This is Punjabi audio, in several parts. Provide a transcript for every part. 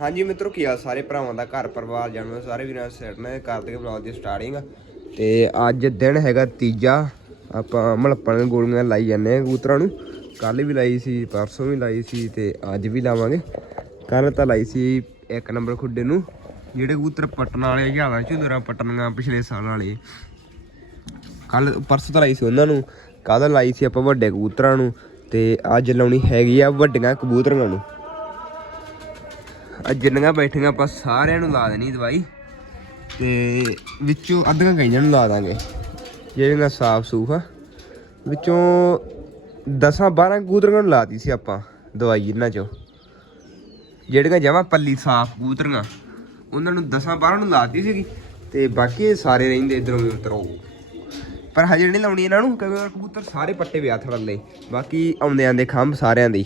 ਹਾਂਜੀ ਮਿੱਤਰੋ, ਕੀ ਆ ਸਾਰੇ ਭਰਾਵਾਂ ਦਾ ਘਰ, ਪਰਿਵਾਰ ਜਾਣੋ ਸਾਰੇ ਵੀਰਾਂ ਸੈਟ ਨੇ ਕਰਦੇ ਬਲੌਗ ਦੀ ਸਟਾਰਟਿੰਗ ਤੇ ਅੱਜ ਦਿਨ ਹੈਗਾ ਤੀਜਾ। ਆਪਾਂ ਮਲਪਣ ਨੂੰ ਗੋਲੀਆਂ ਲਾਈ ਜਾਂਦੇ ਆ ਕਬੂਤਰਾਂ ਨੂੰ। ਕੱਲ ਵੀ ਲਾਈ ਸੀ, ਪਰਸੋਂ ਵੀ ਲਾਈ ਸੀ ਤੇ ਅੱਜ ਵੀ ਲਾਵਾਂਗੇ। ਕੱਲ ਤਾਂ ਲਾਈ ਸੀ ਇੱਕ ਨੰਬਰ ਖੁੱਡੇ ਨੂੰ, ਜਿਹੜੇ ਕਬੂਤਰ ਪਟਣ ਵਾਲੇ ਹਜ਼ਾਰਾਂ ਝੁੰਦਰਾਂ ਪਟਣੀਆਂ ਪਿਛਲੇ ਸਾਲ ਵਾਲੇ। ਕੱਲ ਪਰਸੋਂ ਤਾਂ ਲਾਈ ਸੀ ਉਹਨਾਂ ਨੂੰ। ਕੱਲ ਲਾਈ ਸੀ ਆਪਾਂ ਵੱਡੇ ਕਬੂਤਰਾਂ ਨੂੰ ਤੇ ਅੱਜ ਲਾਉਣੀ ਹੈਗੀ ਆ ਵੱਡੀਆਂ ਕਬੂਤਰਾਂ ਨੂੰ। ਅੱਜ ਜਿੰਨੀਆਂ ਬੈਠੀਆਂ, ਆਪਾਂ ਸਾਰਿਆਂ ਨੂੰ ਲਾ ਦੇਣੀ ਦਵਾਈ। ਤੇ ਵਿੱਚੋਂ ਅੱਧੀਆਂ ਗਈਆਂ ਨੂੰ ਲਾ ਦਾਂਗੇ। ਜਿਹੜੀਆਂ ਸਾਫ਼ ਸੂਫ ਆ। ਵਿੱਚੋਂ 10 12 ਕਬੂਤਰੀਆਂ ਨੂੰ ਲਾਤੀ ਸੀ ਆਪਾਂ ਦਵਾਈ ਇਹਨਾਂ ਚੋਂ। ਜਿਹੜੀਆਂ ਜਮਾ ਪੱਲੀ ਸਾਫ਼ ਕਬੂਤਰੀਆਂ ਉਹਨਾਂ ਨੂੰ 10 12 ਨੂੰ ਲਾਤੀ ਸੀਗੀ। ਤੇ ਬਾਕੀ ਸਾਰੇ ਰਹਿੰਦੇ ਇਧਰੋਂ ਉਤਰੋ ਪਰ ਹਜੇ ਨਹੀਂ ਲਾਉਣੀ ਇਹਨਾਂ ਨੂੰ, ਕਿਉਂਕਿ ਕਬੂਤਰ ਸਾਰੇ ਪੱਟੇ ਵਿਆ ਥੜਲੇ। ਬਾਕੀ ਆਉਂਦੇ ਆਂਦੇ ਖੰਭ ਸਾਰਿਆਂ ਦੇ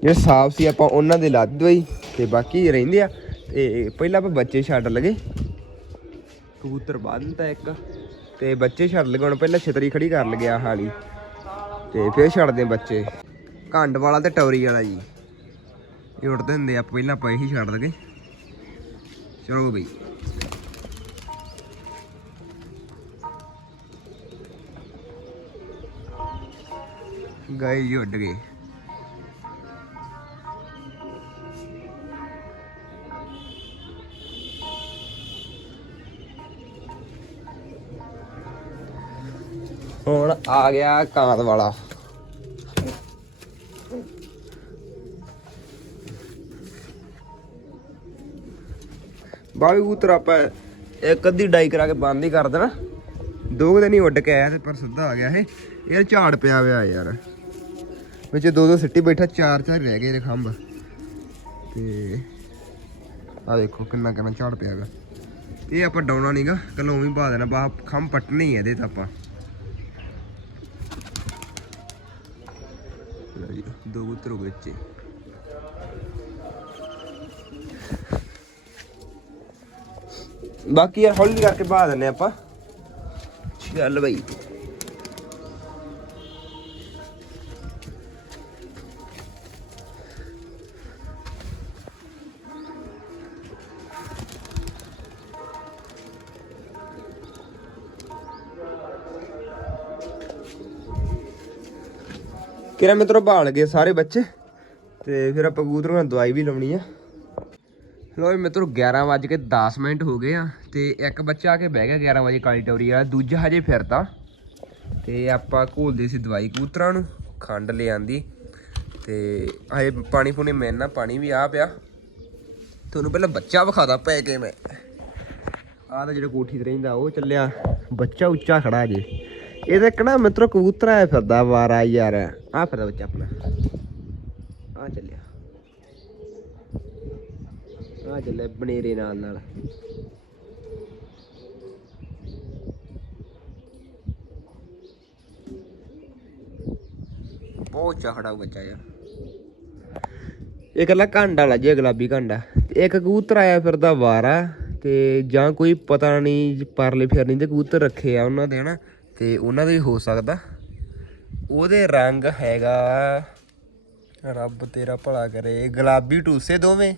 ਜਿਹੜੇ ਸਾਫ਼ ਸੀ ਆਪਾਂ ਉਹਨਾਂ ਦੇ ਲਾ ਦਵਾਈ ਤੇ ਬਾਕੀ ਰਹਿੰਦੇ ਆ। ਤੇ ਪਹਿਲਾਂ ਆਪਾਂ ਬੱਚੇ ਛੱਡ ਲਗੇ। ਕਬੂਤਰ ਬਾਅਦ ਤਾਂ ਇੱਕ। ਤੇ ਬੱਚੇ ਛੱਡ ਲਗੇ, ਹੁਣ ਪਹਿਲਾਂ ਛਤਰੀ ਖੜੀ ਕਰ ਲਗਿਆ ਹਾਲੀ। ਤੇ ਫਿਰ ਛੱਡਦੇ ਬੱਚੇ। ਘੰਡ ਵਾਲਾ ਤੇ ਟੌਰੀ ਵਾਲਾ ਜੀ। ਇਹ ਉੱਡਦੇ ਹੁੰਦੇ ਆ, ਪਹਿਲਾਂ ਆਪਾਂ ਇਹੀ ਛੱਡ ਲਗੇ। ਚਲੋ ਬਈ। ਗਏ ਜੀ ਉੱਡ ਗਏ। ਹੁਣ ਆ ਗਿਆ ਕਾਂਤ ਵਾਲਾ। ਬਾਈ ਕਬੂਤਰ ਆਪਾਂ ਇੱਕ ਅੱਧੀ ਡਾਈ ਕਰਾ ਕੇ ਬੰਦ ਹੀ ਕਰ ਦੇਣਾ। ਦੋ ਕੁ ਦਿਨ ਹੀ ਉੱਡ ਕੇ ਆਇਆ ਤੇ ਪਰ ਸਿੱਧਾ ਆ ਗਿਆ ਇਹ। ਯਾਰ ਝਾੜ ਪਿਆ ਹੋਇਆ ਯਾਰ। ਵਿੱਚ ਦੋ ਦੋ ਸਿੱਟੀ ਬੈਠਾ, ਚਾਰ ਚਾਰ ਰਹਿ ਗਏ ਨੇ ਖੰਭ। ਤੇ ਆ ਦੇਖੋ ਕਿੰਨਾ ਕਿੰਨਾ ਝਾੜ ਪਿਆ ਹੈਗਾ। ਇਹ ਆਪਾਂ ਡਾਉਣਾ ਨਹੀਂਗਾ ਕੱਲੋਂ ਵੀ ਪਾ ਦੇਣਾ ਬਾ ਖੰਭ ਪੱਟਣੇ ਹੀ ਇਹਦੇ ਤਾਂ ਆਪਾਂ। ਜੀ, ਦੋ ਕਬੂਤਰ ਹੋ ਗਏ ਵਿੱਚ ਬਾਕੀ ਯਾਰ ਹੌਲੀ ਕਰਕੇ ਪਾ ਦਿੰਨੇ ਆਪਾਂ। ਚੱਲ ਬਈ। ਕਿਰਾ ਮਿੱਤਰੋ ਭਾਲ ਗਏ ਸਾਰੇ ਬੱਚੇ ਤੇ ਫਿਰ ਆਪਾਂ ਕਬੂਤਰਾਂ ਨੂੰ ਦਵਾਈ ਵੀ ਲਾਉਣੀ ਆ। ਲੋ ਮਿੱਤਰੋ 11 ਵੱਜ ਕੇ 10 ਮਿੰਟ ਹੋ ਗਏ ਆ ਤੇ ਇੱਕ ਬੱਚਾ ਆ ਕੇ ਬਹਿ ਗਿਆ 11 ਵਜੇ ਕਾਲੀ ਟੌਰੀ ਵਾਲਾ, ਦੂਜਾ ਹਜੇ ਫਿਰਦਾ ਤੇ। ਆਪਾਂ ਘੋਲਦੇ ਸੀ ਦਵਾਈ ਕਬੂਤਰਾਂ ਨੂੰ, ਖੰਡ ਲੈ ਆਂਦੀ। ਤੇ ਹਜੇ ਪਾਣੀ ਪੂਣੀ ਮੈਨਾਂ ਪਾਣੀ ਵੀ ਆ ਪਿਆ। ਤੁਹਾਨੂੰ ਪਹਿਲਾਂ ਬੱਚਾ ਵਿਖਾਦਾ ਪੈ ਕੇ ਮੈਂ। ਆਹ ਤਾਂ ਜਿਹੜਾ ਕੋਠੀ ਤੇ ਰਹਿੰਦਾ, ਉਹ ਚੱਲਿਆ। ਬੱਚਾ ਉੱਚਾ ਖੜਾ ਜੇ। ਇਹਦੇ ਇੱਕ ਨਾ ਮਿੱਤਰੋ ਕਬੂਤਰ ਆਇਆ ਫਿਰਦਾ ਵਾਰਾ ਯਾਰ। ਆ ਫਿਰਦਾ ਬੱਚਾ ਆਪਣਾ। ਆ ਚੱਲਿਆ। ਆ ਚੱਲਿਆ ਬਨੇਰੇ ਨਾਲ ਨਾਲ। ਬਹੁਤ ਚਾਹੜਾ ਬੱਚਾ ਯਾਰ। ਇਹ ਕੱਲਾ ਘੰਡਾ ਲਾ ਜੇ ਗੁਲਾਬੀ ਘੰਡਾ ਇੱਕ ਕਬੂਤਰ ਆਇਆ ਫਿਰਦਾ ਵਾਰਾ ਤੇ ਜਾਂ ਕੋਈ ਪਤਾ ਨਹੀਂ, ਪਰਲੇ ਫਿਰਨੀ ਦੇ ਕਬੂਤਰ ਰੱਖੇ ਆ ਉਹਨਾਂ ਦੇ ਹਨਾ। ਤੇ ਉਹਨਾਂ ਦਾ ਵੀ ਹੋ ਸਕਦਾ। ਉਹਦੇ ਰੰਗ ਹੈਗਾ, ਰੱਬ ਤੇਰਾ ਭਲਾ ਕਰੇ। ਗੁਲਾਬੀ ਟੂਸੇ ਦੋਵੇਂ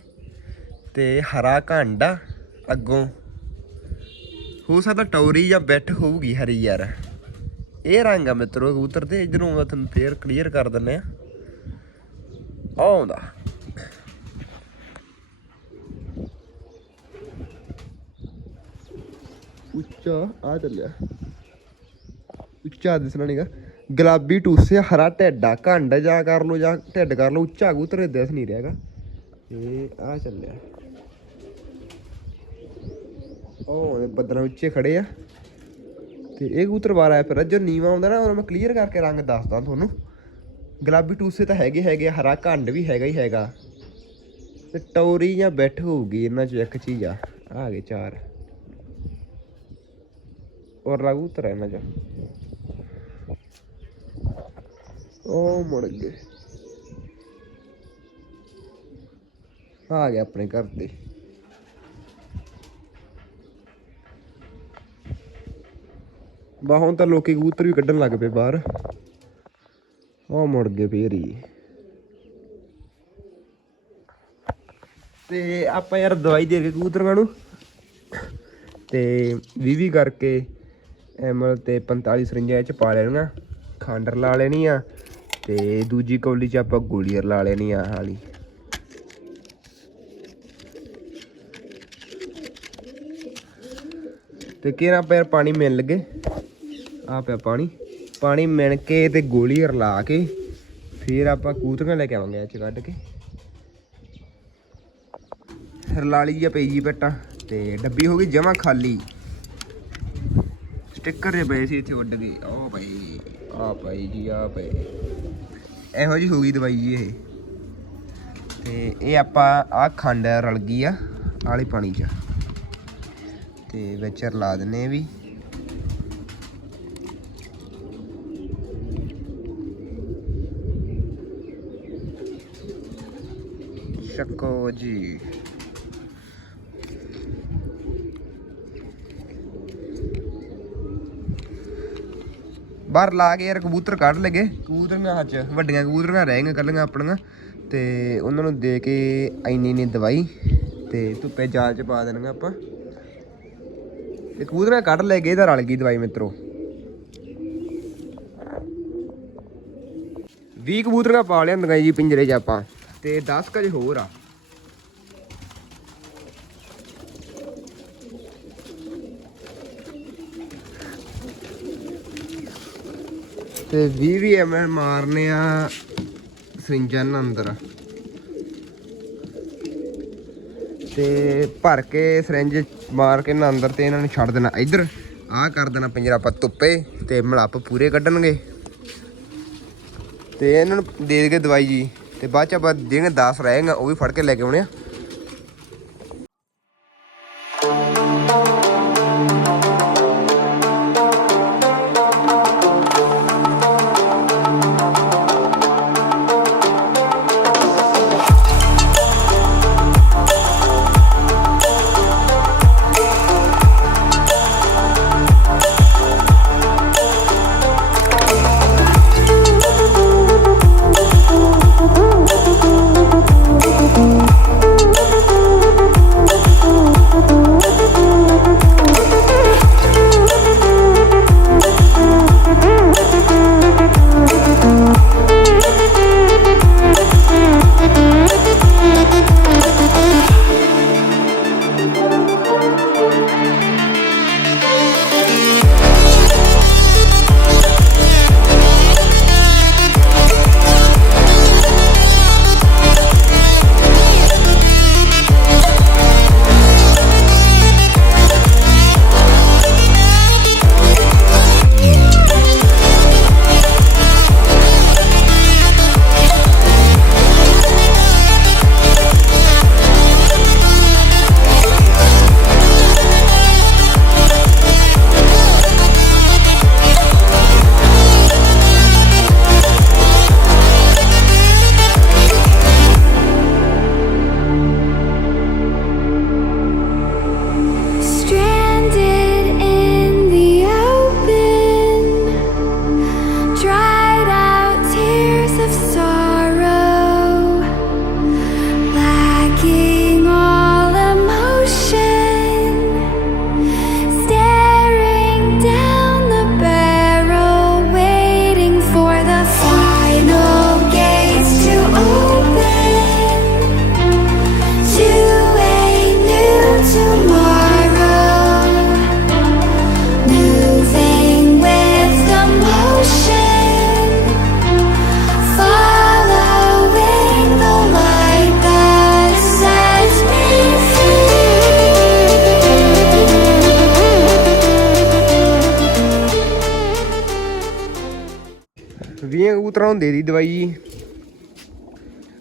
ਤੇ ਹਰਾ ਘੰਡਾ ਅੱਗੋਂ। ਹੋ ਸਕਦਾ ਟੌਰੀ ਜਾਂ ਬੈਠ ਹੋਊਗੀ ਹਰੀ ਯਾਰ। ਇਹ ਰੰਗ ਆ ਮਿੱਤਰੋ, ਕਬੂਤਰ ਤੇ ਇਧਰੋਂ ਮੈਂ ਤੁਹਾਨੂੰ ਫੇਰ ਕਲੀਅਰ ਕਰ ਦਿੰਨੇ ਆ ਆਉਂਦਾ। ਉੱਚਾ ਆ ਚੱਲਿਆ। ਉੱਚਾ ਦਿਸਣਾ ਨਹੀਂਗਾ ਗੁਲਾਬੀ ਟੂਸੇ ਹਰਾ ਢਿੱਡਾ ਘੰਡ ਜਾਂ ਕਰ ਲੋ ਜਾਂ ਢਿੱਡ ਕਰ ਲੋ ਉੱਚਾ ਕਬੂਤਰ ਦਿਸ ਨਹੀਂ ਰਿਹਾਗਾ ਇਹ ਆ ਚੱਲਿਆ। ਉਹ ਬੱਦਲਾਂ ਉੱਚੇ ਖੜੇ ਆ। ਤੇ ਇਹ ਕਬੂਤਰ ਬਾਰ ਆਇਆ ਫਿਰ। ਜੋ ਨੀਵਾ ਆਉਂਦਾ ਨਾ ਉਹ ਮੈਂ ਕਲੀਅਰ ਕਰਕੇ ਰੰਗ ਦੱਸਦਾ ਤੁਹਾਨੂੰ। ਗੁਲਾਬੀ ਟੂਸੇ ਤਾਂ ਹੈਗੇ ਹੈਗੇ ਆ, ਹਰਾ ਘੰਡ ਵੀ ਹੈਗਾ ਹੀ ਹੈਗਾ। ਤੇ ਟੌਰੀ ਜਾਂ ਬੈਠ ਹੋਊਗੀ ਇਹਨਾਂ 'ਚੋਂ ਇੱਕ ਚੀਜ਼ ਆ। ਆ ਗਏ ਚਾਰ। ਔਰ ਲਾ ਕਬੂਤਰ ਇਹਨਾਂ ਚ। ਉਹ ਮੁੜ ਗਏ। ਆ ਗਿਆ ਆਪਣੇ ਘਰ ਤੇ। ਬਾ ਹੁਣ ਤਾਂ ਲੋਕੀ ਕਬੂਤਰ ਵੀ ਕੱਢਣ ਲੱਗ ਪਏ ਬਾਹਰ। ਉਹ ਮੁੜ ਗਏ ਫੇਰ ਹੀ। ਤੇ ਆਪਾਂ ਯਾਰ ਦਵਾਈ ਦੇ ਕੇ ਕਬੂਤਰਾਂ ਨੂੰ ਤੇ 20 ਕਰਕੇ ਐਮਲ ਤੇ 45 ਸਰਿੰਜਾਂ ਇਹ ਚ ਪਾ ਲੈਣੀਆਂ। ਖਾਂਡਰ ਲਾ ਲੈਣੀ ਆ। ਤੇ ਦੂਜੀ ਕੌਲੀ ਚ ਆਪਾਂ ਗੋਲੀਅਰ ਲਾ ਲੈਣੀ ਆ ਆਹ ਵਾਲੀ। ਤੇ ਕਿਹੜਾ ਪੈਰ ਪਾਣੀ ਮਿਲ ਲਗੇ? ਆ ਪਿਆ ਪਾਣੀ। ਪਾਣੀ ਮਿਣ ਕੇ ਤੇ ਗੋਲੀਅਰ ਲਾ ਕੇ ਫਿਰ ਆਪਾਂ ਕੂਤਰੀਆਂ ਲੈ ਕੇ ਆਵਾਂਗੇ ਇਹ ਕੱਢ ਕੇ। ਰਲਾਲੀ ਜਿਹਾ ਪਈ ਜੀ ਬੇਟਾ ਤੇ ਡੱਬੀ ਹੋ ਗਈ ਜਮਾ ਖਾਲੀ। ਸਟicker ਦੇ ਪਏ ਸੀ ਇੱਥੇ ਉੱਡ ਗਏ। ਉਹ ਭਾਈ ਆ ਭਾਈ ਜੀ ਆ ਪਏ ਇਹੋ ਜੀ ਹੋ ਗਈ ਦਵਾਈ ਜੀ ਇਹ। ਤੇ ਇਹ ਆਪਾਂ ਆ ਖੰਡ ਰਲ ਗਈ ਆ ਆਲੇ ਪਾਣੀ 'ਚ। ਤੇ ਵਿੱਚ ਰਲਾ ਦਿੰਨੇ ਆ ਵੀ। ਚੱਕੋ ਜੀ। ਬਾਹਰ ਲਾ ਕੇ ਯਾਰ ਕਬੂਤਰ ਕੱਢ ਲਗੇ ਕਬੂਤਰੀਆਂ ਹੱਥ ਵੱਡੀਆਂ ਕਬੂਤਰੀਆਂ ਰਹਿ ਗਈਆਂ ਕੱਲੀਆਂ ਆਪਣੀਆਂ। ਤੇ ਉਹਨਾਂ ਨੂੰ ਦੇ ਕੇ ਇੰਨੀ ਇੰਨੀ ਦਵਾਈ ਤੇ ਧੁੱਪੇ ਜਾਲ 'ਚ ਪਾ ਦੇਣਗੇ ਆਪਾਂ। ਤੇ ਕਬੂਤਰੀਆਂ ਕੱਢ ਲੈ ਗਏ ਤਾਂ ਰਲ ਗਈ ਦਵਾਈ ਮਿੱਤਰੋ। 20 ਕਬੂਤਰਾਂ ਪਾ ਲਿਆਂਦੀਆਂ ਜੀ ਪਿੰਜਰੇ 'ਚ ਆਪਾਂ, ਤੇ 10 ਕਜ ਹੋਰ ਆ। ਤੇ 20 ਵੀ ਐਮਐਲ ਮਾਰਨੇ ਆ ਸਰਿੰਜਾਂ ਨੂੰ ਅੰਦਰ। ਤੇ ਭਰ ਕੇ ਸਿਰਿੰਜ ਮਾਰ ਕੇ ਨਾ ਅੰਦਰ ਤੇ ਇਹਨਾਂ ਨੂੰ ਛੱਡ ਦੇਣਾ। ਇੱਧਰ ਆਹ ਕਰ ਦੇਣਾ ਪਿੰਜਰਾ ਆਪਾਂ ਧੁੱਪੇ ਤੇ ਮਲੱਪ ਪੂਰੇ ਕੱਢਣਗੇ। ਤੇ ਇਹਨਾਂ ਨੂੰ ਦੇ ਦੇ ਕੇ ਦਵਾਈ ਜੀ। ਤੇ ਬਾਅਦ ਚ ਆਪਾਂ ਜਿਹੜੇ 10 ਰਹੇਗਾ ਉਹ ਵੀ ਫੜ ਕੇ ਲੈ ਕੇ ਆਉਣੇ ਆ।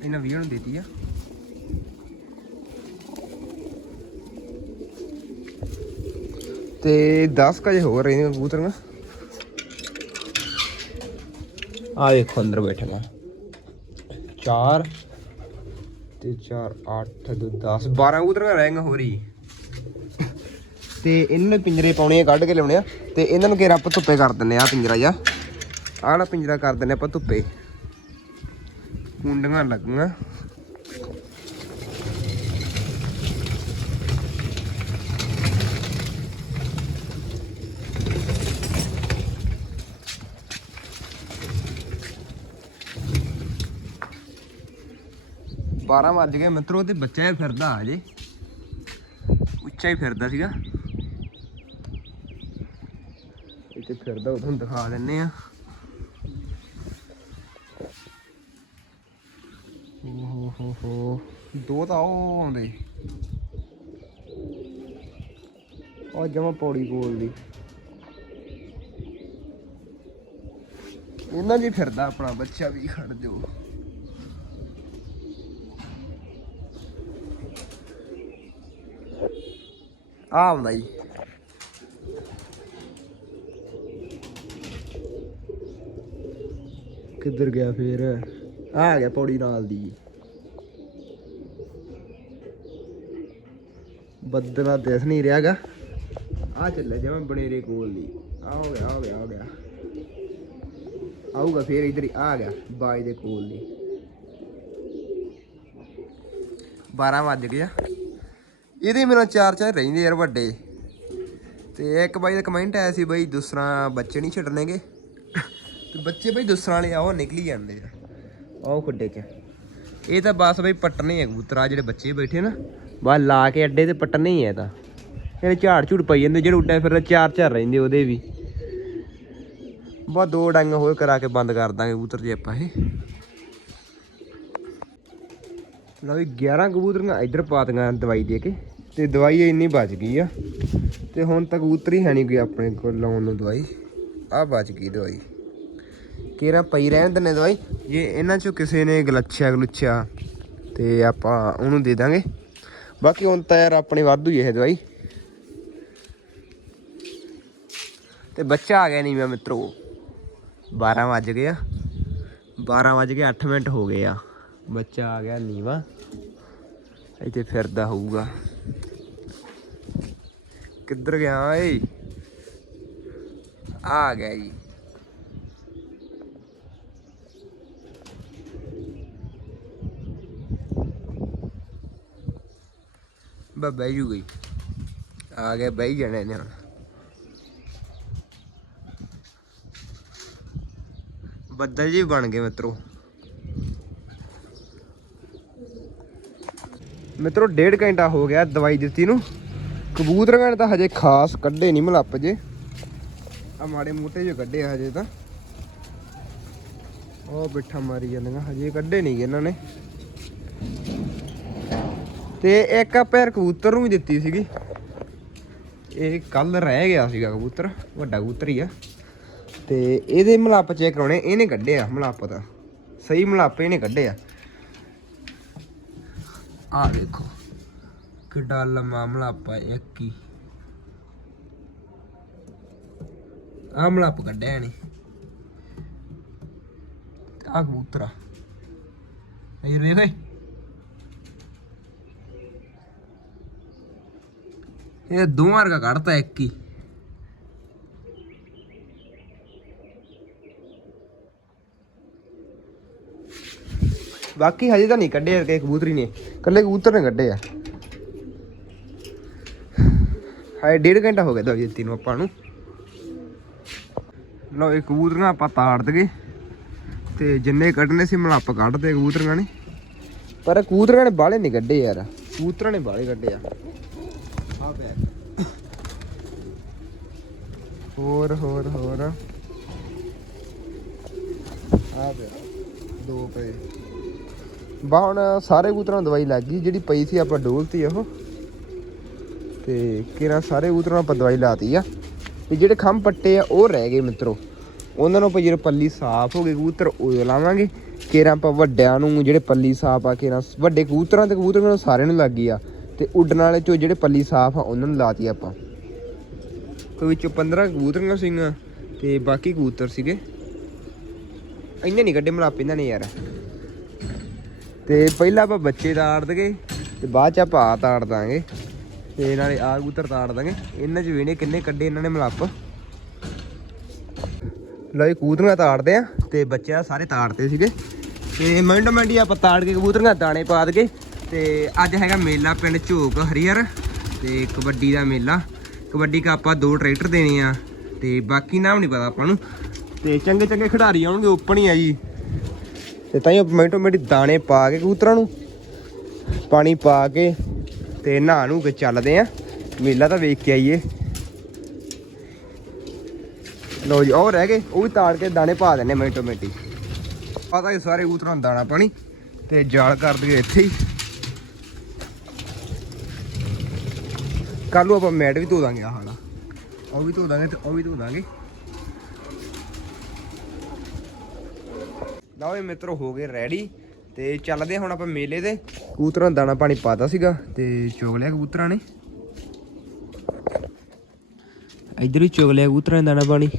ਇਹਨਾਂ 20 ਨੂੰ ਦੇਤੀ ਆ। ਤੇ 10 ਕਜੇ ਹੋਰ ਰਹਿੰਦੀਆਂ ਕਬੂਤਰੀਆਂ ਆ ਦੇਖੋ ਅੰਦਰ ਬੈਠੇ ਮੈਂ 4 ਤੇ 4 8 2 10 12 ਕਬੂਤਰੀਆਂ ਰਹਿ ਗਈਆਂ ਹੋਰ ਹੀ। ਤੇ ਇਹਨਾਂ ਨੂੰ ਪਿੰਜਰੇ ਪਾਉਣੇ ਆ, ਕੱਢ ਕੇ ਲਿਆਉਣੇ ਆ। ਤੇ ਇਹਨਾਂ ਨੂੰ ਘੇਰਾ ਆਪਾਂ ਧੁੱਪੇ ਕਰ ਦਿੰਨੇ ਆ ਪਿੰਜਰਾ ਜਾ ਆਹ ਵਾਲਾ ਪਿੰਜਰਾ ਕਰ ਦਿੰਨੇ ਆਪਾਂ ਧੁੱਪੇ। ਕੁੰਡੀਆਂ ਲੱਗੀਆਂ। ਬਾਰਾਂ ਵੱਜ ਗਏ ਮਿੱਤਰੋ, ਤੇ ਬੱਚਾ ਹੀ ਫਿਰਦਾ ਹਜੇ। ਉੱਚਾ ਹੀ ਫਿਰਦਾ ਸੀਗਾ। ਇੱਥੇ ਫਿਰਦਾ ਉਹ ਤੁਹਾਨੂੰ ਦਿਖਾ ਦਿੰਨੇ ਆ ਦੋ ਤਾਂ ਉਹ ਆਉਂਦੇ ਉਹ ਜਮਾ ਪੌੜੀ ਕੋਲ ਦੀ ਇਹਨਾਂ ਜੀ ਫਿਰਦਾ ਆਪਣਾ ਬੱਚਾ ਵੀ, ਖੜ ਜੋ ਆ ਆਉਂਦਾ ਜੀ। ਕਿੱਧਰ ਗਿਆ ਫੇਰ? ਆ ਗਿਆ ਪੌੜੀ ਨਾਲ ਦੀ। ਬੱਦਲਾ ਦਿਸ ਨਹੀਂ ਰਿਹਾਗਾ। ਆ ਚੱਲਿਆ ਜਿਵੇਂ ਬਨੇਰੇ ਕੋਲ ਦੀ ਆ ਹੋ ਗਿਆ ਆ ਹੋ ਗਿਆ ਆ ਗਿਆ। ਆਊਗਾ ਫੇਰ ਇਧਰ ਆ ਗਿਆ ਬਾਈ ਦੇ ਕੋਲ ਦੀ 12 ਵੱਜ ਗਿਆ ਇਹਦੇ ਮੇਰਾ ਚਾਰ ਚਾਰ ਰਹਿੰਦੇ ਯਾਰ ਵੱਡੇ। ਤੇ ਇੱਕ ਬਾਈ ਦਾ ਕਮੈਂਟ ਆਇਆ ਸੀ ਬਈ ਦੂਸਰਾ ਬੱਚੇ ਨਹੀਂ ਛੱਡਣਗੇ। ਤੇ ਬੱਚੇ ਬਈ ਦੂਸਰਾ ਵਾਲੇ ਆ, ਉਹ ਨਿਕਲੀ ਜਾਂਦੇ ਆ। ਉਹ ਖੁੱਡੇ 'ਚ। ਇਹ ਤਾਂ ਬਸ ਬਈ ਪੱਟਨੇ ਆ ਕਬੂਤਰ ਆ ਜਿਹੜੇ ਬੱਚੇ ਬੈਠੇ ਨਾ। ਬਸ ਲਾ ਕੇ ਅੱਡੇ ਤੇ ਪੱਟਨੇ ਹੀ ਆ ਇਹ ਤਾਂ। ਇਹਦੇ ਝਾੜ ਝੂੜ ਪਈ ਜਾਂਦੇ, ਜਿਹੜੇ ਉੱਡਿਆ ਫਿਰ ਚਾਰ ਚਾਰ ਰਹਿੰਦੇ ਉਹਦੇ ਵੀ। ਬਸ ਦੋ ਡੰਗ ਹੋਰ ਕਰਾ ਕੇ ਬੰਦ ਕਰ ਦਾਂਗੇ ਕਬੂਤਰ ਜੇ ਆਪਾਂ ਇਹ। ਲਓ ਵੀ 11 ਕਬੂਤਰੀਆਂ ਇੱਧਰ ਪਾਤੀਆਂ ਦਵਾਈ ਦੇ ਕੇ, ਤੇ ਦਵਾਈ ਇੰਨੀ ਬਚ ਗਈ ਆ। ਤੇ ਹੁਣ ਤੱਕ ਕਬੂਤਰ ਹੀ ਹੈ ਨਹੀਂ ਕੋਈ ਆਪਣੇ ਕੋਲ ਲਾਉਣ ਨੂੰ ਦਵਾਈ। ਆ ਬਚ ਗਈ ਦਵਾਈ। ਕੇਰਾ ਪਈ ਰਹਿਣ ਦਿੰਨੇ ਦਵਾਈ। ਜੇ ਇਹਨਾਂ ਚੋਂ ਕਿਸੇ ਨੇ ਗਲੱਛਿਆ ਗਲੁੱਛਿਆ ਤੇ ਆਪਾਂ ਉਹਨੂੰ ਦੇ ਦਾਂਗੇ। ਬਾਕੀ ਹੁਣ ਤਾਂ ਯਾਰ ਆਪਣੀ ਵਾਧੂ ਹੀ ਇਹ ਦਵਾਈ। ਤੇ ਬੱਚਾ ਆ ਗਿਆ ਨਹੀਂ ਮੈਂ ਮਿੱਤਰੋ। 12 ਵੱਜ ਗਏ ਆ। 12 ਵੱਜ ਕੇ 8 ਮਿੰਟ ਹੋ ਗਏ ਆ। ਬੱਚਾ ਆ ਗਿਆ ਨੀਵਾ। ਇੱਥੇ ਫਿਰਦਾ ਹੋਊਗਾ। ਕਿੱਧਰ ਗਿਆ ਓਏ? ਆ ਗਿਆ ਜੀ। ਬਾ ਬਹਿ ਜੂ ਗਈ। ਆ ਗਿਆ, ਬਹਿ ਜਾਣੇ ਨੇ ਹੁਣ। ਬੱਦਲ ਜੀ ਬਣ ਗਏ ਮਿੱਤਰੋ। ਮਿੱਤਰੋ, ਡੇਢ ਘੰਟਾ ਹੋ ਗਿਆ ਦਵਾਈ ਦਿੱਤੀ ਨੂੰ। ਕਬੂਤਰਾਂ ਨੇ ਤਾਂ ਹਜੇ ਖਾਸ ਕੱਢੇ ਨਹੀਂ ਮਲੱਪ ਜੇ। ਆ ਮਾੜੇ ਮੋਟੇ ਜਿਹੇ ਕੱਢੇ ਹਜੇ ਤਾਂ। ਉਹ ਬਿੱਠਾ ਮਾਰੀ ਜਾਂਦੀਆਂ, ਹਜੇ ਕੱਢੇ ਨਹੀਂ ਇਹਨਾਂ ਨੇ। ਤੇ ਇੱਕ ਆਪਾਂ ਪੈਰ ਕਬੂਤਰ ਨੂੰ ਵੀ ਦਿੱਤੀ ਸੀਗੀ। ਇਹ ਕੱਲ ਰਹਿ ਗਿਆ ਸੀਗਾ ਕਬੂਤਰ, ਵੱਡਾ ਕਬੂਤਰ ਹੀ ਆ। ਤੇ ਇਹਦੇ ਮਲੱਪ ਚੈੱਕ ਕਰਾਉਣੇ, ਇਹਨੇ ਕੱਢਿਆ ਮਲੱਪ ਦਾ ਸਹੀ ਮਲੱਪ ਇਹਨੇ ਕੱਢਿਆ ਆ। ਦੇਖੋ, ਕਿੱਡਾ ਲੰਮਾ ਮਲੱਪ ਇੱਕ ਹੀ। ਆ ਮਲੱਪ ਕੱਢਿਆ ਨੇ ਆ। ਕਬੂਤਰ ਇਹ ਵੇਖ ਇਹ ਦੋਵਾਂ ਵਰਗਾ ਕੱਢਤਾ ਇੱਕ ਹੀ। ਬਾਕੀ ਹਜੇ ਤਾਂ ਨਹੀਂ ਕੱਢੇ ਕਿ ਕਬੂਤਰੀ ਨੇ। ਕੱਲੇ ਕਬੂਤਰ ਨੇ ਕੱਢੇ ਆ। ਹਾਏ ਡੇਢ ਘੰਟਾ ਹੋ ਗਿਆ ਦਵਾਈ ਦਿੱਤੀ ਨੂੰ ਆਪਾਂ ਨੂੰ। ਲਓ, ਇਹ ਕਬੂਤਰੀਆਂ ਆਪਾਂ ਤਾੜ ਦਗੇ। ਤੇ ਜਿੰਨੇ ਕੱਢਨੇ ਸੀ ਮਲੱਪ ਕੱਢਦੇ ਕਬੂਤਰੀਆਂ ਨੇ। ਪਰ ਕਬੂਤਰੀਆਂ ਨੇ ਬਾਲੇ ਨਹੀਂ ਕੱਢੇ ਯਾਰ। ਕਬੂਤਰਾਂ ਨੇ ਬਾਲੇ ਕੱਢੇ ਆ। ਆ ਹੋਰ ਹੋਰ ਹੋਰ। ਆ ਪਿਆ ਦੋ ਪਏ। ਬਾ ਹੁਣ ਸਾਰੇ ਕਬੂਤਰਾਂ ਨੂੰ ਦਵਾਈ ਲੱਗ ਗਈ ਜਿਹੜੀ ਪਈ ਸੀ ਆਪਾਂ ਡੋਲਤੀ ਉਹ। ਤੇ ਕਿਰਾਂ ਸਾਰੇ ਕਬੂਤਰਾਂ ਨੂੰ ਆਪਾਂ ਦਵਾਈ ਲਾਤੀ ਆ। ਤੇ ਜਿਹੜੇ ਖੰਭ ਪੱਟੇ ਆ ਉਹ ਰਹਿ ਗਏ ਮਿੱਤਰੋ। ਉਹਨਾਂ ਨੂੰ ਆਪਾਂ ਜਦੋਂ ਪੱਲੀ ਸਾਫ਼ ਹੋ ਗਈ ਕਬੂਤਰ ਉਹ ਲਾਵਾਂਗੇ। ਕਿਰਾਂ ਆਪਾਂ ਵੱਡਿਆਂ ਨੂੰ ਜਿਹੜੇ ਪੱਲੀ ਸਾਫ਼ ਆ ਕਿਰਾਂ ਵੱਡੇ ਕਬੂਤਰਾਂ ਤੇ ਕਬੂਤਰਾਂ ਨੂੰ ਸਾਰਿਆਂ ਨੂੰ ਲੱਗ ਗਈ ਆ। ਤੇ ਉੱਡਣ ਵਾਲੇ ਚੋਂ ਜਿਹੜੇ ਪੱਲੀ ਸਾਫ਼ ਆ, ਉਹਨਾਂ ਨੂੰ ਲਾਤੀ ਆਪਾਂ। ਕੋਈ ਵਿੱਚੋਂ 15 ਕਬੂਤਰੀਆਂ ਸੀਗੀਆਂ ਤੇ ਬਾਕੀ ਕਬੂਤਰ ਸੀਗੇ। ਇੰਨੇ ਨਹੀਂ ਕੱਢੇ ਮਲਾਪ ਇਹਨਾਂ ਨੇ ਯਾਰ। ਤੇ ਪਹਿਲਾਂ ਆਪਾਂ ਬੱਚੇ ਤਾੜ ਦਗੇ ਤੇ ਬਾਅਦ ਚ ਆਪਾਂ ਆ ਤਾੜ ਦਾਂਗੇ। ਤੇ ਨਾਲੇ ਆ ਕਬੂਤਰ ਤਾੜ ਦਾਂਗੇ। ਇਹਨਾਂ ਚ ਵੇਣੇ ਕਿੰਨੇ ਕੱਢੇ, ਇਹਨਾਂ ਨੇ ਮਲੱਪ ਲਓ ਇਹ ਕਬੂਤਰੀਆਂ ਤਾੜਦੇ ਆ ਤੇ ਬੱਚਿਆਂ ਸਾਰੇ ਤਾੜਦੇ ਸੀਗੇ। ਤੇ ਮਿੰਟ ਮਿੰਟ ਹੀ ਆਪਾਂ ਤਾੜ ਕੇ ਕਬੂਤਰੀਆਂ ਦਾਣੇ ਪਾ ਦਗੇ। ਤੇ ਅੱਜ ਹੈਗਾ ਮੇਲਾ ਪਿੰਡ ਝੋਕ, ਹਰੀਹਰ ਤੇ ਕਬੱਡੀ ਦਾ ਮੇਲਾ। ਕਬੱਡੀ ਕਾ ਆਪਾਂ ਦੋ ਟਰੈਕਟਰ ਦੇਣੇ ਆ ਤੇ ਬਾਕੀ ਨਾਮ ਨਹੀਂ ਪਤਾ ਆਪਾਂ ਨੂੰ। ਤੇ ਚੰਗੇ ਚੰਗੇ ਖਿਡਾਰੀ ਆਉਣਗੇ, ਓਪਨ ਹੀ ਆ ਜੀ। ਤੇ ਤਾਂ ਹੀ ਮਿੰਟੋ ਮਿੰਟ ਦਾਣੇ ਪਾ ਕੇ ਕਬੂਤਰਾਂ ਨੂੰ, ਪਾਣੀ ਪਾ ਕੇ ਤੇ ਨਹਾ ਨੂੰ ਕੇ ਚੱਲਦੇ ਆ। ਮੇਲਾ ਤਾਂ ਵੇਖ ਕੇ ਆਈਏ। ਲੋ ਜੀ ਉਹ ਰਹਿ ਗਏ ਉਹ ਵੀ ਤਾੜ ਕੇ ਦਾਣੇ ਪਾ ਦਿੰਨੇ ਮਿੰਟੋ ਮਿੰਟੀ ਪਤਾ ਹੀ ਸਾਰੇ ਨੂੰ ਦਾਣਾ ਪਾਣੀ ਤੇ ਜਾਲ ਕਰ ਦਈਏ ਇੱਥੇ ਹੀ। ਕੱਲ ਨੂੰ ਆਪਾਂ ਮੈਟ ਵੀ ਧੋ ਦਾਂਗੇ, ਆਹ ਵਾਲਾ। ਉਹ ਵੀ ਧੋ ਦਾਂਗੇ ਤੇ ਉਹ ਵੀ ਧੋ ਦਾਂਗੇ। ਲਓ ਇਹ ਮਿੱਤਰੋ, ਹੋ ਗਏ ਰੈਡੀ ਤੇ ਚੱਲਦੇ ਹਾਂ ਹੁਣ ਆਪਾਂ ਮੇਲੇ ਤੇ। ਕਬੂਤਰਾਂ ਨੂੰ ਦਾਣਾ ਪਾਣੀ ਪਾਤਾ ਸੀਗਾ ਤੇ ਚੋਗ ਲਿਆ ਕਬੂਤਰਾਂ ਨੇ। ਇੱਧਰ ਹੀ ਚੋਗ ਲਿਆ ਕਬੂਤਰਾਂ ਨੇ ਦਾਣਾ ਪਾਣੀ।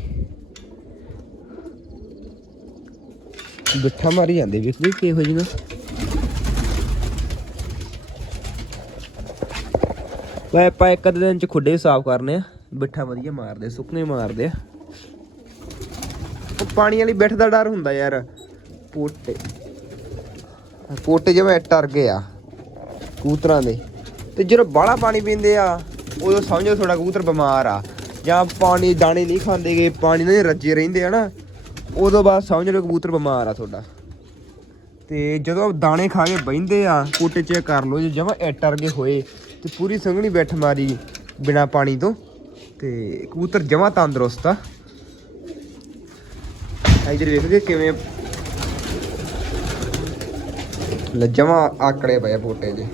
ਬਿੱਠਾ ਮਾਰੀ ਜਾਂਦੇ ਵੇਖ ਵੀ ਕਿਹੋ ਜਿਹੀਆਂ। ਵੈ ਆਪਾਂ ਇੱਕ ਅੱਧੇ ਦਿਨ ਚ ਖੁੱਡੇ ਸਾਫ਼ ਕਰਨੇ ਆ। ਬਿੱਠਾ ਵਧੀਆ ਮਾਰਦੇ ਸੁੱਕਨੇ ਮਾਰਦੇ ਆ। ਉਹ ਪਾਣੀ ਵਾਲੀ ਬਿੱਠ ਦਾ ਡਰ ਹੁੰਦਾ ਯਾਰ। ਪੋਟੇ। ਪੋਟੇ ਜਿਵੇਂ ਟਰ ਗਏ ਆ ਕਬੂਤਰਾਂ ਦੇ। ਤੇ ਜਦੋਂ ਬਾਹਲਾ ਪਾਣੀ ਪੀਂਦੇ ਆ ਉਦੋਂ ਸਮਝੋ ਤੁਹਾਡਾ ਕਬੂਤਰ ਬਿਮਾਰ ਆ। ਜਾਂ ਪਾਣੀ ਦਾਣੇ ਨਹੀਂ ਖਾਂਦੇਗੇ ਪਾਣੀ ਨਾਲ ਰੱਜੇ ਰਹਿੰਦੇ ਆ ਨਾ ਉਦੋਂ ਬਾਅਦ ਸਮਝ ਲਓ ਕਬੂਤਰ ਬਿਮਾਰ ਆ ਤੁਹਾਡਾ। ਤੇ ਜਦੋਂ ਦਾਣੇ ਖਾ ਕੇ ਬਹਿੰਦੇ ਆ ਪੋਟੇ ਚੈੱਕ ਕਰ ਲਓ ਜੇ ਜਮਾ ਐਟਰ ਗਏ ਹੋਏ ਤੇ ਪੂਰੀ ਸੰਘਣੀ ਬੈਠ ਮਾਰੀ ਬਿਨਾ ਪਾਣੀ ਤੋਂ ਤੇ ਕਬੂਤਰ ਜਮਾ ਤੰਦਰੁਸਤ ਆ। ਇਧਰ ਵੇਖਦੇ ਕਿਵੇਂ ਲੱਜਵਾ ਆਕੜੇ ਪਏ ਆ ਪੋਟੇ ਦੇ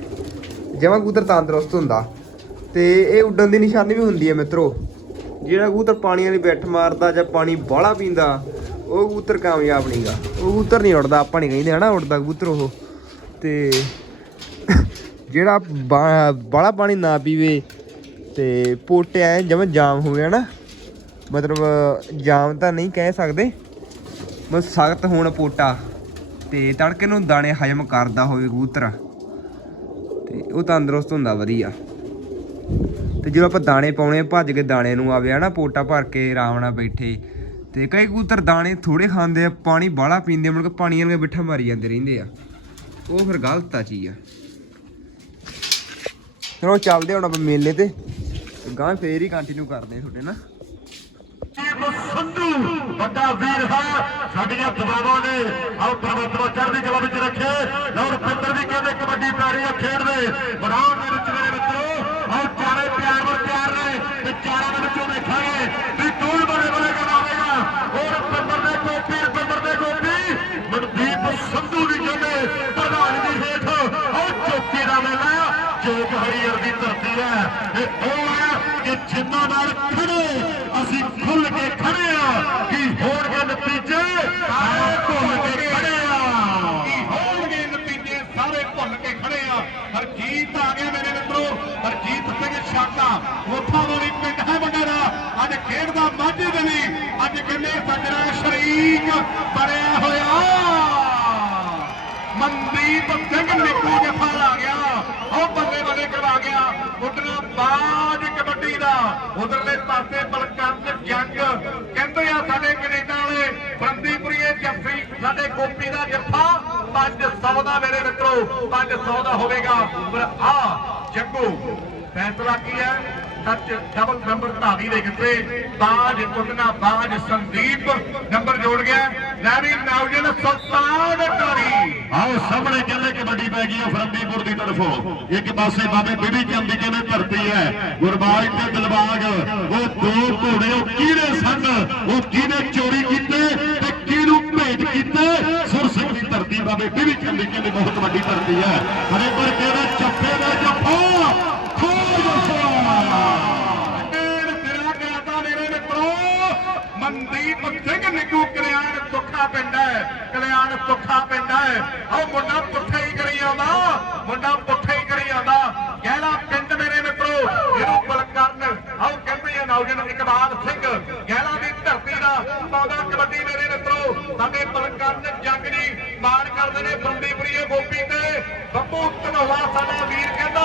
ਜਮਾ ਕਬੂਤਰ ਤੰਦਰੁਸਤ ਹੁੰਦਾ। ਤੇ ਇਹ ਉੱਡਣ ਦੀ ਨਿਸ਼ਾਨੀ ਵੀ ਹੁੰਦੀ ਹੈ ਮਿੱਤਰੋ। ਜਿਹੜਾ ਕਬੂਤਰ ਪਾਣੀ ਵਾਲੀ ਬੈਠ ਮਾਰਦਾ ਜਾਂ ਪਾਣੀ ਬਾਹਲਾ ਪੀਂਦਾ, ਉਹ ਕਬੂਤਰ ਕਾਮਯਾਬ ਨਹੀਂਗਾ। ਉਹ ਕਬੂਤਰ ਨਹੀਂ ਉੱਡਦਾ, ਆਪਾਂ ਨਹੀਂ ਕਹਿੰਦੇ ਹਨਾ ਉੱਡਦਾ ਕਬੂਤਰ ਉਹ। ਤੇ ਜਿਹੜਾ ਬਾਹਲਾ ਪਾਣੀ ਨਾ ਪੀਵੇ ਤੇ ਪੋਟੇ ਐ ਜਿਵੇਂ ਜਾਮ ਹੋ ਗਿਆ ਨਾ ਮਤਲਬ ਜਾਮ ਤਾਂ ਨਹੀਂ ਕਹਿ ਸਕਦੇ, ਬਸ ਸਖਤ ਹੋਣ ਪੋਟਾ ਤੇ ਤੜਕੇ ਨੂੰ ਦਾਣੇ ਹਜਮ ਕਰਦਾ ਹੋਵੇ ਕਬੂਤਰ। ਤੇ ਉਹ ਤੰਦਰੁਸਤ ਹੁੰਦਾ ਵਧੀਆ। ਤੇ ਜਦੋਂ ਆਪਾਂ ਦਾਣੇ ਪਾਉਣੇ, ਭੱਜ ਕੇ ਦਾਣੇ ਨੂੰ ਆਵੇ, ਹਨਾ, ਪੋਟਾ ਭਰ ਕੇ ਆਰਾਮ ਨਾਲ ਬੈਠੇ। ਤੇ ਕਈ ਕਬੂਤਰ ਦਾਣੇ ਥੋੜੇ ਖਾਂਦੇ ਆ, ਪਾਣੀ ਬਾਹਲਾ ਪੀਂਦੇ ਆ, ਮੁੜ ਕੇ ਪਾਣੀ ਵਾਲੇ ਬਿੱਠਾ ਮਾਰੀ ਜਾਂਦੇ ਰਹਿੰਦੇ ਆ। ਉਹ ਫਿਰ ਗਲਤ ਆ ਚੀਜ਼ ਆ। ਚਲੋ ਚੱਲਦੇ ਹੁਣ ਆਪਾਂ ਮੇਲੇ ਤੇ। ਗਾਂ ਫੇਰ ਹੀ ਕੰਟੀਨਿਊ ਕਰਦੇ ਆ ਤੁਹਾਡੇ ਨਾਲ। ਸੰਧੂ, ਵੱਡਾ ਵੀਰ ਹੈ। ਸਾਡੀਆਂ ਦਬਾਵਾਂ ਨੇ ਆਓ ਪਰਮਾਤਮਾ ਚੜ੍ਹਦੀ ਕਲਾ ਵਿੱਚ ਰੱਖੇ। ਲਓ ਪਿੰਦਰ ਵੀ ਕਹਿੰਦੇ ਕਬੱਡੀ ਪਿਆਰੀ ਆ ਖੇਡਦੇ। ਬਣਾਉਣ ਦੇ ਵਿੱਚ ਮੇਰੇ ਮਿੱਤਰੋ ਆਓ ਚਾਰੇ ਪਿਆਰ ਵਰ ਪਿਆਰ ਨੇ। ਤੇ ਚਾਰਾਂ ਦੇ ਵਿੱਚੋਂ ਦੇਖਾਂਗੇ ਵੀ ਕੌਣ ਬੜੇ ਬੜੇ ਕਰਾਵੇਗਾ ਹੋਰ ਪਿੰਦਰ ਦੇ ਗੋਪੀ ਪਿੰਦਰ ਦੇ ਗੋਪੀ ਮਨਦੀਪ ਸੰਧੂ ਵੀ ਕਹਿੰਦੇ ਪ੍ਰਧਾਨਗੀ ਹੇਠ ਆਓ ਚੌਕੀ ਦਾ ਮੇਲਾ ਜੋਗ ਹਰੀਅਰ ਦੀ ਧਰਤੀ ਹੈ ਇਹ ਉਹ ਹੈ ਕਿ ਜਿੰਨਾ ਨਾਲ ਖੜੇ, ਅਸੀਂ ਖੁੱਲ ਕੇ ਖੜੇ ਆ। ਕੀ ਹੋਣਗੇ ਨਤੀਜੇ? ਸਾਰੇ ਭੁੱਲ ਕੇ ਖੜੇ ਆ। ਕੀ ਹੋਣਗੇ ਨਤੀਜੇ? ਸਾਰੇ ਭੁੱਲ ਕੇ ਖੜੇ ਆ। ਹਰਜੀਤ ਆ ਗਿਆ ਮੇਰੇ ਮਿੱਤਰੋ। ਹਰਜੀਤ ਸਿੰਘ ਸ਼ਾਕਾ ਉਥੋਂ ਦਾ ਵੀ ਪਿੰਡ ਹੈ ਵੱਡਾ ਦਾ ਅੱਜ ਖੇਡਦਾ ਮਾਝੇ ਦੇ ਵੀ ਅੱਜ ਕਹਿੰਦੇ ਸੱਜਣਾ ਸ਼ਰੀਕ ਬਣਿਆ ਹੋਇਆ। ਮਨਦੀਪ ਸਿੰਘ ਨਿੱਕੂ ਜਫਾ ਆ ਗਿਆ। ਉਹ ਬੱਲੇ ਬੱਲੇ ਕਰਵਾ ਗਿਆ। ਉਧਰੋਂ ਬਾਜ ਕਬੱਡੀ ਦਾ, ਉਧਰਲੇ ਪਾਸੇ ਬਲਕੰਦ ਜੰਗ। ਕਹਿੰਦੇ ਆ ਸਾਡੇ ਕੈਨੇਡਾ ਵਾਲੇ ਬੰਦੀਪੁਰੀਏ ਜੱਫੀ, ਸਾਡੇ ਗੋਪੀ ਦਾ ਜੱਫਾ। 500 ਦਾ ਮੇਰੇ ਮਿੱਤਰੋ 500 ਦਾ ਹੋਵੇਗਾ। ਪਰ ਆ, ਜੱਗੂ, ਫੈਸਲਾ ਕੀ ਹੈ? ਸੱਚ ਡਬਲ ਨੰਬਰ ਧਾਰੀ ਦੇ ਕਿੱਥੇ? ਬਾਜ ਕੁੱਟਣਾ, ਬਾਜ ਸੰਦੀਪ ਨੰਬਰ ਜੋੜ ਗਿਆ। ਲੈ ਵੀ ਨੌਜਨ ਸੁਲਤਾਨ ਆਓ ਸਾਹਮਣੇ ਕਹਿੰਦੇ ਕਬੱਡੀ ਪੈ ਗਈ ਹੈ ਫਰੰਦੀਪੁਰ ਦੀ ਤਰਫੋਂ। ਇੱਕ ਪਾਸੇ ਬਾਬੇ ਬੀਬੀ ਚੰਦ ਦੀ ਕਹਿੰਦੇ ਧਰਤੀ ਹੈ ਗੁਰਬਾਜ ਤੇ ਦਿਲਬਾਗ, ਉਹ ਦੋ ਘੋੜੇ, ਉਹ ਕਿਹੜੇ ਸਨ। ਉਹ ਕਿਹਨੇ ਚੋਰੀ ਕੀਤੇ ਤੇ ਕਿਹਨੂੰ ਭੇਟ ਕੀਤੇ। ਸੁਰ ਸਿੰਘ ਦੀ ਧਰਤੀ ਬਾਬੇ ਬੀਬੀ ਚੰਦ ਦੀ ਕਹਿੰਦੇ ਬਹੁਤ ਵੱਡੀ ਧਰਤੀ ਹੈ। ਹਰੇ ਪਰ ਕਹਿੰਦਾ ਚੱਪੇ ਦਾ ਜੱਫਾ ਜੱਫਾ ਮਨਦੀਪ ਸਿੰਘ ਨਿੱਕੂ ਕਲਿਆਣ ਸੁੱਖਾ ਪਿੰਡ ਹੈ? ਕਲਿਆਣ ਸੁੱਖਾ ਪਿੰਡ ਹੈ। ਆਹ ਮੁੰਡਾ ਪੁੱਠਾ ਹੀ ਕਰੀ ਆਉਂਦਾ ਮੁੰਡਾ ਪੁੱਠਾ ਹੀ ਕਰੀ ਆਉਂਦਾ ਗਹਿਲਾ ਪਿੰਡ ਮੇਰੇ ਮਿੱਤਰੋ ਇਹਨੂੰ ਬਲਕਰਨ ਆਹ ਕਹਿੰਦੇ ਆ ਨੌਜਨ ਇਕਬਾਲ ਸਿੰਘ। ਗਹਿਲਾ ਦੀ ਧਰਤੀ ਦਾ ਪਾਉਂਦਾ ਕਬੱਡੀ ਮੇਰੇ ਮਿੱਤਰੋ ਸਾਡੇ ਬਲਕਰਨ ਜੰਗ ਜੀ ਮਾਣ ਕਰਦੇ ਨੇ ਬੰਦੀਪੁਰੀਏ ਗੋਪੀ ਤੇ। ਬੱਬੂ ਧਨੋਆ ਸਾਡਾ ਵੀਰ ਕਹਿੰਦਾ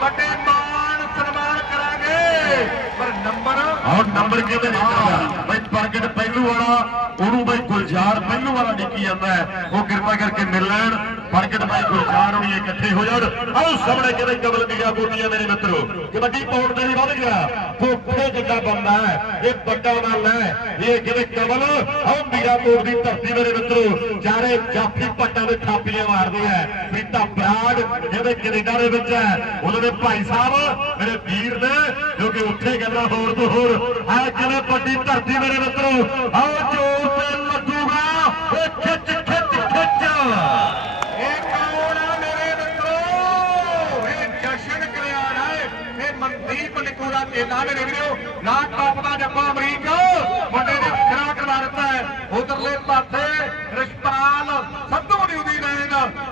ਵੱਡੇ ਮਾਣ ਸਨਮਾਨ ਕਰਾਂਗੇ। ਪਰ ਨੰਬਰ ਔਰ ਨੰਬਰ ਕਿਹਦੇ ਦਿੱਤਾ ਬਈ ਪ੍ਰਗਟ ਪਹਿਲੂ ਵਾਲਾ ਉਹਨੂੰ ਬਈ ਗੁਲਜ਼ਾਰ ਪਹਿਲੂ ਵਾਲਾ ਡਿੱਕੀ ਜਾਂਦਾ ਹੈ। ਉਹ ਕਿਰਪਾ ਕਰਕੇ ਮਿਲ ਲੈਣ। ਬਰਕਤ ਭਾਈ ਗੁਰਜਾਨ ਹੋਣੀ ਇਕੱਠੇ ਹੋ ਜਾਣ। ਆਓ ਸਾਹਮਣੇ ਕਿਤੇ ਕਬਲ ਦੀਆਂ ਬੋਟੀਆਂ ਮੇਰੇ ਮਿੱਤਰੋ। ਕਬੱਡੀ ਪਾਉਣ ਤੇ ਵੀ ਵੱਧ ਗਿਆ। ਫੋਫੇ ਜਿੱਡਾ ਬੰਦਾ ਹੈ। ਇਹ ਵੱਡਾ ਮੱਲ ਹੈ। ਇਹ ਕਿਤੇ ਕਬਲ ਆਓ ਮੀਰਾਪੁਰ ਦੀ ਧਰਤੀ ਮੇਰੇ ਮਿੱਤਰੋ। ਚਾਰੇ ਜਾਫੀ ਪੱਟਾਂ ਦੇ ਥਾਪੀਆਂ ਮਾਰਦੇ ਆ ਪ੍ਰੀਤਾ ਬਰਾੜ ਜਿਹੜੇ ਕੈਨੇਡਾ ਦੇ ਵਿੱਚ ਹੈ। ਉਹਨਾਂ ਦੇ ਭਾਈ ਸਾਹਿਬ, ਮੇਰੇ ਵੀਰ ਨੇ, ਜੋ ਕਿ ਉੱਥੇ ਗੱਲਾਂ ਹੋਰ ਤੋਂ ਹੋਰ। ਆ ਕਿਵੇਂ ਵੱਡੀ ਧਰਤੀ ਮੇਰੇ ਮਿੱਤਰੋ? ਆਓ ਨਿੱਕੂ ਮੇਰੇ ਵੀਰੋ ਨਾ ਟੌਪ ਦਾ ਜੱਫਾ ਅਮਰੀਕ। ਮੁੰਡੇ ਨੇ ਖਰਾ ਕਰਵਾ ਦਿੱਤਾ ਹੈ। ਉਧਰਲੇ ਪਾਸੇ ਰਿਸ਼ਪਾਲ ਸੱਧੂ ਦੀ ਉਦੀ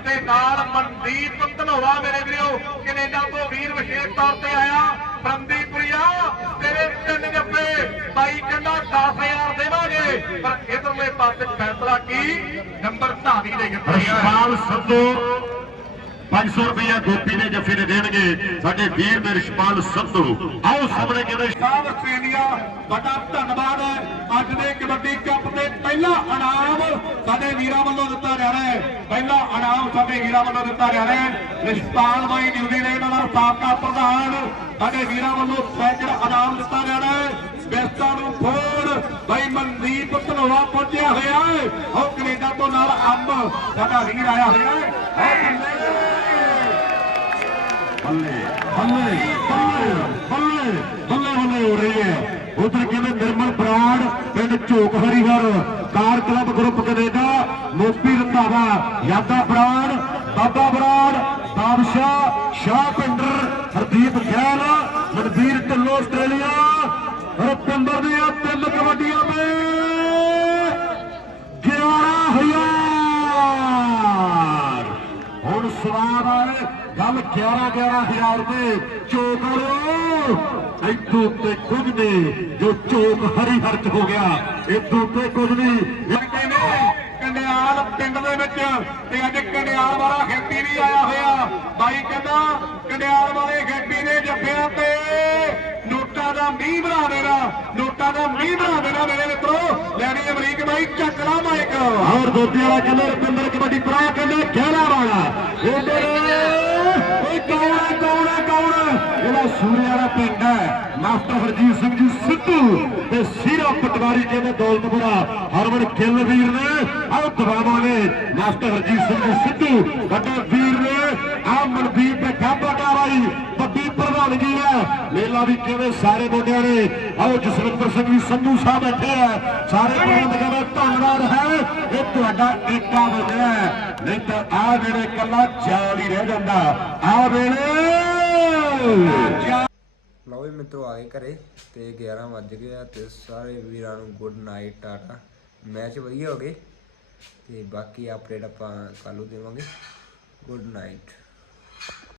ਤੇ ਨਾਲ ਮਨਦੀਪ ਧਨੋਵਾ ਮੇਰੇ ਵੀਰੋ। ਕੈਨੇਡਾ ਤੋਂ ਵੀਰ ਵਿਸ਼ੇਸ਼ ਤੌਰ ਤੇ ਆਇਆ। ਫਰੰਦੀਪੁਰੀਆ ਤੇਰੇ ਤਿੰਨ ਜੱਫੇ। ਬਾਈ ਕਹਿੰਦਾ 10000 ਦੇਵਾਂਗੇ। ਪਰ ਇਧਰਲੇ ਪਾਸੇ ਫੈਸਲਾ ਕੀ? ਨੰਬਰ ਧਾਵੀ ਦੇ ਕਿੱਥੇ ਰਿਸ਼ਪਾਲ ਸੱਧੂ 500 ਰੁਪਇਆ ਗੋਪੀ ਦੇ ਜੱਫੇ ਦੇ ਦੇਣਗੇ, ਸਾਡੇ ਵੀਰ ਦੇ ਰਿਸ਼ਪਾਲ ਸੰਧੂ। ਆਓ ਸਾਹਮਣੇ ਕਿਹਦੇ ਸਾਹਿਬ ਆਸਟ੍ਰੇਲੀਆ ਬੜਾ ਧੰਨਵਾਦ ਹੈ। ਅੱਜ ਦੇ ਕਬੱਡੀ ਕੱਪ ਦੇ ਪਹਿਲਾ ਇਨਾਮ ਸਾਡੇ ਵੀਰਾਂ ਵੱਲੋਂ ਦਿੱਤਾ ਜਾ ਰਿਹਾ ਹੈ। ਪਹਿਲਾ ਇਨਾਮ ਸਾਡੇ ਵੀਰਾਂ ਵੱਲੋਂ ਦਿੱਤਾ ਜਾ ਰਿਹਾ ਹੈ। ਰਿਸ਼ਪਾਲ ਬਾਈ ਨਿਊਜ਼ੀਲੈਂਡ ਦਾ ਸਾਬਕਾ ਪ੍ਰਧਾਨ ਸਾਡੇ ਵੀਰਾਂ ਵੱਲੋਂ ਸੈਂਕੜ ਇਨਾਮ ਦਿੱਤਾ ਜਾ ਰਿਹਾ ਹੈ। ਬੈਸਟਾਂ ਨੂੰ ਫੋਨ ਬਾਈ ਮਨਦੀਪ ਧਨੋਆ ਪਹੁੰਚਿਆ ਹੋਇਆ ਹੈ। ਉਹ ਕੈਨੇਡਾ ਤੋਂ ਨਾਲ ਅੰਬ ਸਾਡਾ ਵੀਰ ਆਇਆ ਹੋਇਆ ਹੈ। ਉਹ ਬੱਲੇ ਬੱਲੇ ਬੱਲੇ ਬੱਲੇ ਬੱਲੇ ਬੱਲੇ ਹੋ ਰਹੀ ਹੈ ਉਧਰ ਕਹਿੰਦੇ ਨਿਰਮਲ ਬਰਾੜ ਪਿੰਡ Jhok Harihar car club group Canada Mopi Randhawa Yada Brar Baba Brar Badshah Shah Pinder Hardeep Khail Manveer Dhillon Australia Rupinder ਦੀਆਂ ਤਿੰਨ ਕਬੱਡੀਆਂ ਵਿੱਚ 11000 ਹੁਣ ਸਵਾਲ ਆਏ ਗੱਲ 11 11000 ਰੁਪਏ ਚੋਕ ਵਾਲਿਓ, ਇੱਥੋਂ ਉੱਤੇ ਕੁਝ ਨਹੀਂ, ਜੋ ਚੋਕ ਹਰੀ ਹਰਚ ਹੋ ਗਿਆ, ਇੱਥੋਂ ਉੱਤੇ ਕੁਝ ਨਹੀਂ। ਕਹਿੰਦੇ ਕੰਡਿਆਲ ਪਿੰਡ ਦੇ ਵਿੱਚ, ਤੇ ਅੱਜ ਕੰਡਿਆਲ ਵਾਲਾ ਖੇਤੀ ਵੀ ਆਇਆ ਹੋਇਆ। ਬਾਈ ਕਹਿੰਦਾ, ਕੰਡਿਆਲ ਵਾਲੇ ਖੇਤੀ ਦੇ ਜੱਫਿਆਂ ਤੇ ਨੋਟਾਂ ਦਾ ਮੀਂਹ ਬਣਾ ਦੇਣਾ, ਨੋਟਾਂ ਦਾ ਮੀਂਹ ਬਣਾ ਦੇਣਾ ਮੇਰੇ ਮਿੱਤਰੋ। ਲੈਣੀ ਅਮਰੀਕ ਬਾਈ, ਚੱਕ ਲਾ ਮਾਈਕ। ਔਰ ਦੋਤੇ ਵਾਲਾ ਕਹਿੰਦੇ, ਰੁਪਿੰਦਰ ਕਬੱਡੀ ਭਰਾ ਕਹਿੰਦਾ ਖੇੜਾ ਵਾਲਾ। ਉਧਰ ਓਏ ਕੌਣ ਹੈ ਕੌਣ ਹੈ, ਕੌਣ ਇਹਦਾ ਸੂਰੇ ਵਾਲਾ ਪਿੰਡ ਹੈ, ਮਾਸਟਰ ਹਰਜੀਤ ਸਿੰਘ ਜੀ ਸਿੱਧੂ ਤੇ ਸੀਰਾ ਪਟਵਾਰੀ ਕਹਿੰਦੇ ਦੌਲਤਪੁਰਾ। ਹਰਮਨ ਗਿੱਲ ਵੀਰ ਨੇ ਆਹ ਦਬਾਵਾਂਗੇ ਮਾਸਟਰ ਹਰਜੀਤ ਸਿੰਘ ਜੀ ਸਿੱਧੂ, ਵੱਡੇ ਵੀਰ ਨੇ, ਆਹ ਮਨਦੀਪ ਤੇ ਖਾਬਾ ਕਾਰਾਈ ਵੱਡੀ ਪ੍ਰਧਾਨਗੀ ਹੈ। ਮੇਲਾ ਵੀ ਕਿਵੇਂ ਸਾਰੇ ਮੁੰਡਿਆਂ ਨੇ? ਆਓ ਜਸਵਿੰਦਰ ਸਿੰਘ ਜੀ ਸੰਧੂ ਸਾਹਿਬ ਬੈਠੇ ਆ। ਸਾਰੇ ਪ੍ਰਬੰਧਕਾਂ ਦਾ ਧੰਨਵਾਦ ਹੈ। ਇਹ ਤੁਹਾਡਾ ਏਕਾ ਵਜਿਆ ਨਹੀਂ ਤਾਂ ਆ ਜਿਹੜੇ ਕੱਲਾ ਚਾਲ ਹੀ ਰਹਿ ਜਾਂਦਾ। ਆ ਵੇਲੇ ਲਓ ਵੀ ਮਿੱਤਰੋ, ਆ ਗਏ ਘਰੇ ਤੇ 11 ਵੱਜ ਗਏ ਆ ਤੇ ਸਾਰੇ ਵੀਰਾਂ ਨੂੰ ਗੁੱਡ ਨਾਈਟ ਟਾਟਾ। ਮੈਚ ਵਧੀਆ ਹੋ ਗਏ। ਤੇ ਬਾਕੀ ਅਪਡੇਟ ਆਪਾਂ ਕੱਲ੍ਹ ਨੂੰ ਦੇਵਾਂਗੇ। Good night